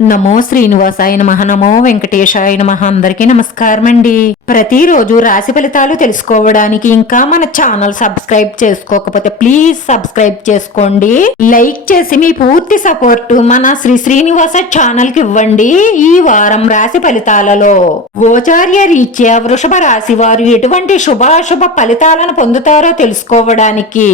నమో శ్రీనివాసాయ నమః. నమో వెంకటేశాయ నమః. అందరికీ నమస్కారం అండి. ప్రతిరోజు రాశి ఫలితాలు తెలుసుకోవడానికి ఇంకా మన ఛానల్ సబ్స్క్రైబ్ చేసుకోకపోతే ప్లీజ్ సబ్స్క్రైబ్ చేసుకోండి. లైక్ చేసి మీ పూర్తి సపోర్ట్ మన శ్రీనివాస ఛానల్ కి ఇవ్వండి. ఈ వారం రాశి ఫలితాలలో గోచార్య రీత్యా వృషభ రాశి వారు ఎటువంటి శుభాశుభ ఫలితాలను పొందుతారో తెలుసుకోవడానికి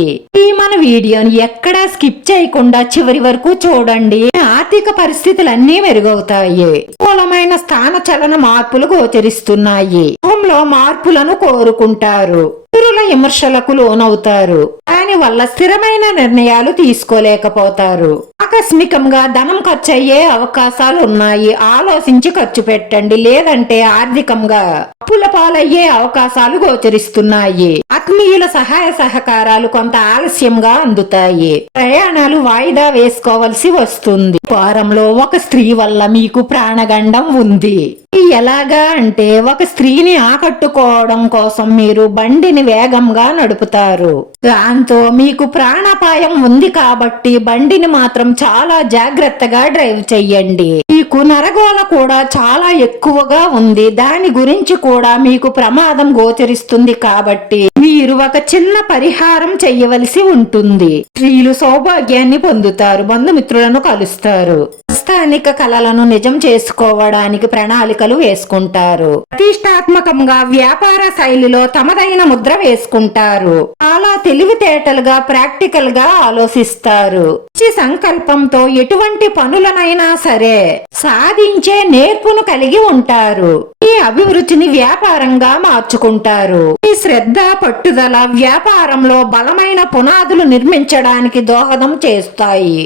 ఈ మన వీడియోని ఎక్కడా స్కిప్ చేయకుండా చివరి వరకు చూడండి. ఆర్థిక పరిస్థితులన్నీ మెరుగవుతాయి. మూలమైన స్థాన చలన మార్పులు గోచరిస్తున్నాయి. గృహంలో మార్పులను కోరుకుంటారు. ఇతరుల విమర్శలకు లోనవుతారు. దాని వల్ల స్థిరమైన నిర్ణయాలు తీసుకోలేకపోతారు. ఆకస్మికంగా ధనం ఖర్చు అయ్యే అవకాశాలు ఉన్నాయి. ఆలోచించి ఖర్చు పెట్టండి, లేదంటే ఆర్థికంగా అప్పుల పాలయ్యే అవకాశాలు గోచరిస్తున్నాయి. ఆత్మీయుల సహాయ సహకారాలు కొంత ఆలస్యంగా అందుతాయి. ప్రయాణాలు వాయిదా వేసుకోవలసి వస్తుంది. వారంలో ఒక స్త్రీ వల్ల మీకు ప్రాణగండం ఉంది. ఎలాగా అంటే ఒక స్త్రీని ఆకట్టుకోవడం కోసం మీరు బండిని వేగంగా నడుపుతారు. దాంతో మీకు ప్రాణాపాయం ఉంది కాబట్టి బండిని మాత్రం చాలా జాగ్రత్తగా డ్రైవ్ చెయ్యండి. మీకు నరగోళ కూడా చాలా ఎక్కువగా ఉంది. దాని గురించి కూడా మీకు ప్రమాదం గోచరిస్తుంది కాబట్టి మీరు ఒక చిన్న పరిహారం చెయ్యవలసి ఉంటుంది. స్త్రీలు సౌభాగ్యాన్ని పొందుతారు. బంధుమిత్రులను కలుస్తారు. స్థానిక కళలను నిజం చేసుకోవడానికి ప్రణాళికలు వేసుకుంటారు. ప్రతిష్టాత్మకంగా వ్యాపార శైలిలో తమదైన ముద్ర వేసుకుంటారు. చాలా తెలివితేటలుగా ప్రాక్టికల్ గా ఆలోచిస్తారు. మంచి సంకల్పంతో ఎటువంటి పనులనైనా సరే సాధించే నేర్పును కలిగి ఉంటారు. ఈ అభివృద్ధిని వ్యాపారంగా మార్చుకుంటారు. ఈ శ్రద్ధ పట్టుదల వ్యాపారంలో బలమైన పునాదులు నిర్మించడానికి దోహదం చేస్తాయి.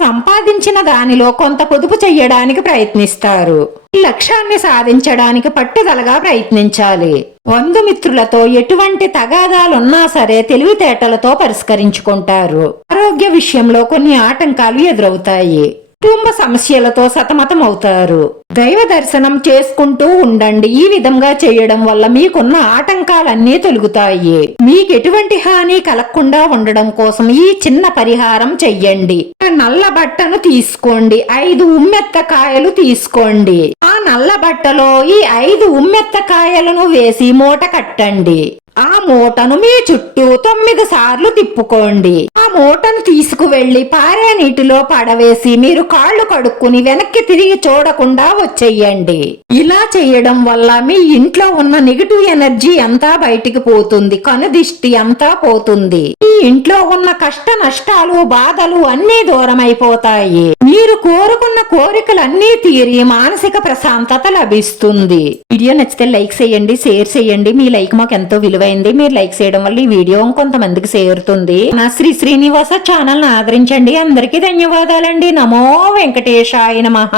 సంపాదించిన దానిలో కొంత పొదుపు చెయ్యడానికి ప్రయత్నిస్తారు. ఈ లక్ష్యాన్ని సాధించడానికి పట్టుదలగా ప్రయత్నించాలి. బంధుమిత్రులతో ఎటువంటి తగాదాలున్నా సరే తెలివితేటలతో పరిష్కరించుకుంటారు. ఆరోగ్య విషయంలో కొన్ని ఆటంకాలు ఎదురవుతాయి. కుటుంబ సమస్యలతో సతమతం అవుతారు. దైవ దర్శనం చేసుకుంటూ ఉండండి. ఈ విధంగా చేయడం వల్ల మీకున్న ఆటంకాలన్నీ తొలగుతాయి. మీకు ఎటువంటి హాని కలగకుండా ఉండడం కోసం ఈ చిన్న పరిహారం చెయ్యండి. నల్ల బట్టను తీసుకోండి. 5 ఉమ్మెత్త కాయలు తీసుకోండి. ఆ నల్ల బట్టలో ఈ 5 ఉమ్మెత్త కాయలను వేసి మూట కట్టండి. ఆ మూటను మీ చుట్టూ 9 సార్లు తిప్పుకోండి. ఆ మూటను తీసుకువెళ్లి పారే నీటిలో పడవేసి మీరు కాళ్ళు కడుక్కుని వెనక్కి తిరిగి చూడకుండా వచ్చేయండి. ఇలా చేయడం వల్ల మీ ఇంట్లో ఉన్న నెగిటివ్ ఎనర్జీ అంతా బయటికి పోతుంది. కనుదిష్టి అంతా పోతుంది. ఈ ఇంట్లో ఉన్న కష్ట నష్టాలు బాధలు అన్నీ దూరం అయిపోతాయి. మీరు కోరుకున్న కోరికలన్నీ తీరి మానసిక ప్రశాంతత లభిస్తుంది. వీడియో నచ్చితే లైక్ చేయండి, షేర్ చేయండి. మీ లైక్ మాకు ఎంతో విలువైంది. మీరు లైక్ చేయడం వల్ల ఈ వీడియో కొంతమందికి చేరుతుంది. నా శ్రీనివాస ఛానల్ ని ఆదరించండి. అందరికీ ధన్యవాదాలండి. నమో వెంకటేశాయ నమః.